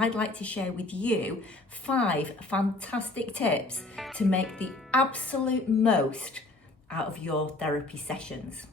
I'd like to share with you 5 fantastic tips to make the absolute most out of your therapy sessions.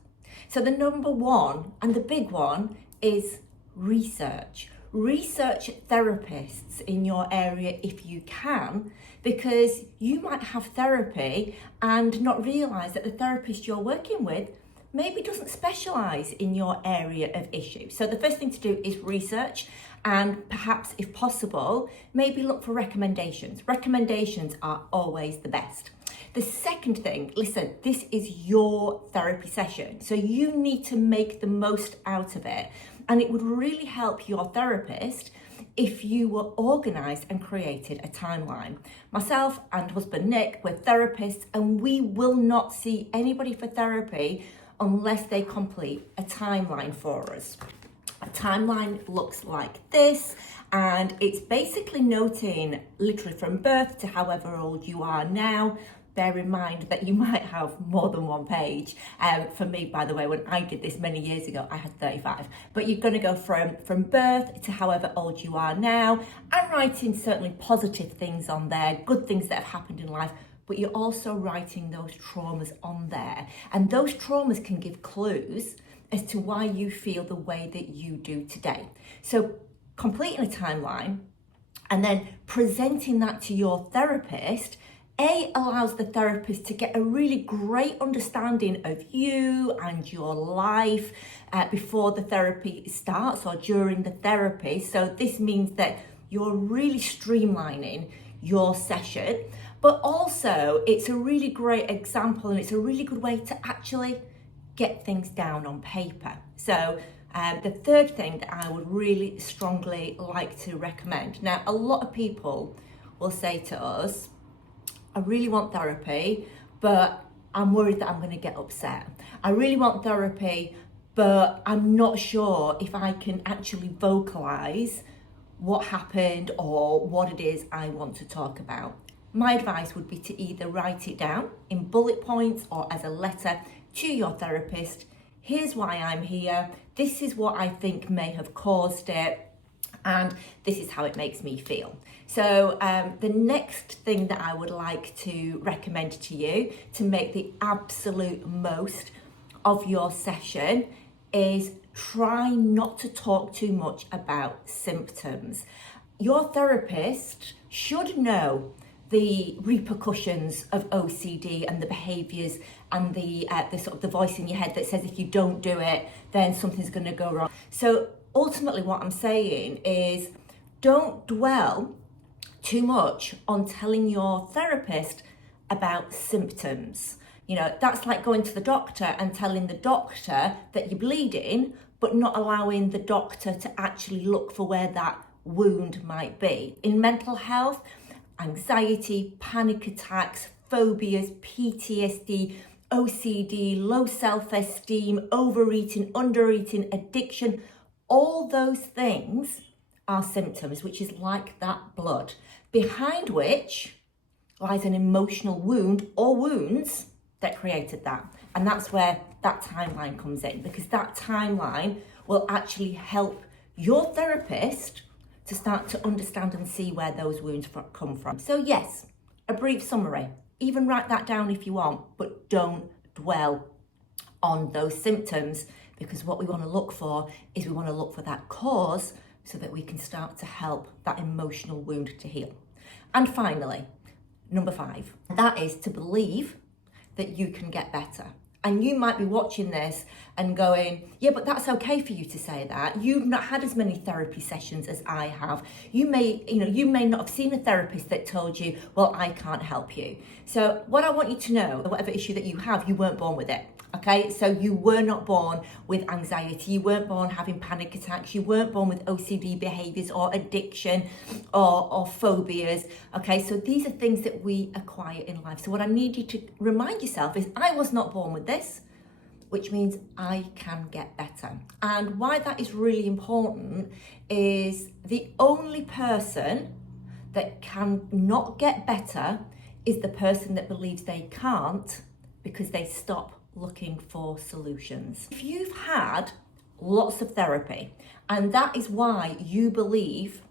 So the number one and the big one is research. Research therapists in your area if you can, because you might have therapy and not realise that the therapist you're working with maybe doesn't specialise in your area of issue. So the first thing to do is research, and perhaps if possible, maybe look for recommendations. Recommendations are always the best. The second thing, listen, this is your therapy session, so you need to make the most out of it. And it would really help your therapist if you were organised and created a timeline. Myself and husband Nick, we're therapists, and we will not see anybody for therapy unless they complete a timeline for us. A timeline looks like this, and it's basically noting literally from birth to however old you are now. Bear in mind that you might have more than one page. For me, by the way, when I did this many years ago, I had 35. But you're going to go from birth to however old you are now, and writing certainly positive things on there, good things that have happened in life, but you're also writing those traumas on there. And those traumas can give clues as to why you feel the way that you do today. So completing a timeline and then presenting that to your therapist allows the therapist to get a really great understanding of you and your life before the therapy starts or during the therapy. So this means that you're really streamlining your session, but also it's a really great example and it's a really good way to actually get things down on paper. So the third thing that I would really strongly like to recommend. Now, a lot of people will say to us, I really want therapy, but I'm worried that I'm going to get upset. I really want therapy, but I'm not sure if I can actually vocalize what happened or what it is I want to talk about. My advice would be to either write it down in bullet points or as a letter to your therapist. Here's why I'm here. This is what I think may have caused it. And this is how it makes me feel. So the next thing that I would like to recommend to you to make the absolute most of your session is try not to talk too much about symptoms. Your therapist should know the repercussions of OCD and the behaviours and the sort of the voice in your head that says if you don't do it, then something's going to go wrong. So ultimately what I'm saying is don't dwell too much on telling your therapist about symptoms. You know, that's like going to the doctor and telling the doctor that you're bleeding, but not allowing the doctor to actually look for where that wound might be. In mental health, anxiety, panic attacks, phobias, PTSD, OCD, low self-esteem, overeating, undereating, addiction, all those things are symptoms, which is like that blood, behind which lies an emotional wound or wounds that created that. And that's where that timeline comes in, because that timeline will actually help your therapist to start to understand and see where those wounds come from. So yes, a brief summary. Even write that down if you want, but don't dwell on those symptoms, because what we want to look for is we want to look for that cause so that we can start to help that emotional wound to heal. And finally, number 5, that is to believe that you can get better. And you might be watching this and going, yeah, but that's okay for you to say that. You've not had as many therapy sessions as I have. You may not have seen a therapist that told you, well, I can't help you. So what I want you to know, whatever issue that you have, you weren't born with it. Okay, so you were not born with anxiety, you weren't born having panic attacks, you weren't born with OCD behaviours or addiction or phobias. Okay, so these are things that we acquire in life. So what I need you to remind yourself is I was not born with this, which means I can get better. And why that is really important is the only person that can not get better is the person that believes they can't, because they stop looking for solutions. If you've had lots of therapy and that is why you believe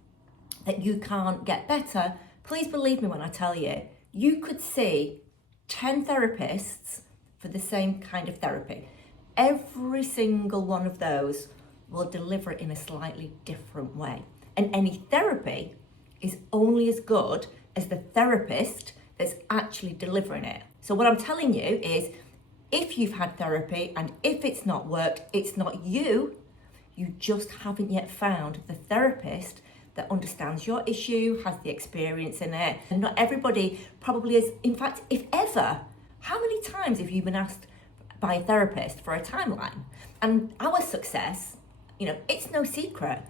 that you can't get better, please believe me when I tell you, you could see 10 therapists for the same kind of therapy. Every single one of those will deliver it in a slightly different way. And any therapy is only as good as the therapist that's actually delivering it. So what I'm telling you is, if you've had therapy and if it's not worked, it's not you. You just haven't yet found the therapist that understands your issue, has the experience in it. And not everybody probably is. In fact, if ever, how many times have you been asked by a therapist for a timeline? And our success, it's no secret.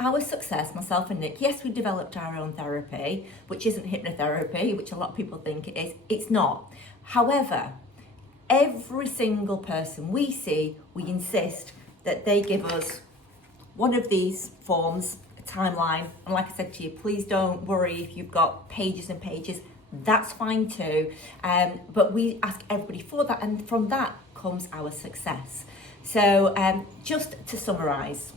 Our success, myself and Nick, yes, we developed our own therapy, which isn't hypnotherapy, which a lot of people think it is. It's not. However, every single person we see, we insist that they give us one of these forms, a timeline. And like I said to you, please don't worry if you've got pages and pages. That's fine too. But we ask everybody for that, and from that comes our success. So just to summarise,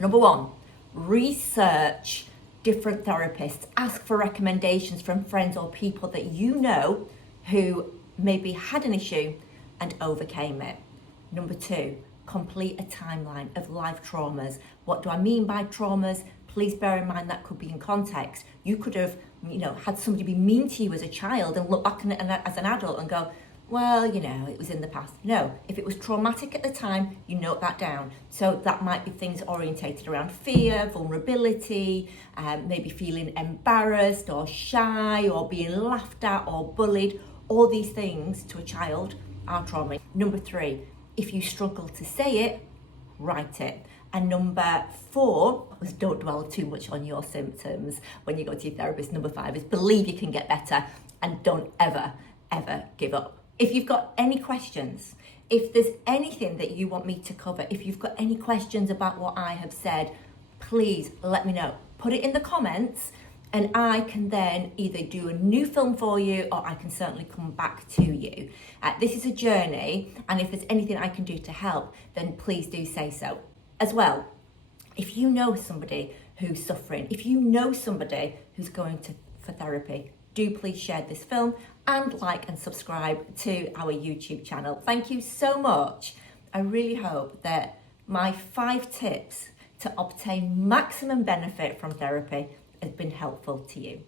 number one, research different therapists. Ask for recommendations from friends or people that you know who maybe had an issue and overcame it. Number two, complete a timeline of life traumas. What do I mean by traumas? Please bear in mind that could be in context. You could have, had somebody be mean to you as a child and look back on it as an adult and go, well, it was in the past. No, if it was traumatic at the time, you note that down. So that might be things orientated around fear, vulnerability, maybe feeling embarrassed or shy or being laughed at or bullied. All these things to a child are trauma. Number three, if you struggle to say it, write it. And number four was don't dwell too much on your symptoms when you go to your therapist. Number five is believe you can get better and don't ever, ever give up. If you've got any questions, if there's anything that you want me to cover, if you've got any questions about what I have said, please let me know. Put it in the comments and I can then either do a new film for you or I can certainly come back to you. This is a journey, and if there's anything I can do to help, then please do say so. As well, if you know somebody who's suffering, if you know somebody who's going for therapy, do please share this film and like and subscribe to our YouTube channel. Thank you so much. I really hope that my 5 tips to obtain maximum benefit from therapy has been helpful to you.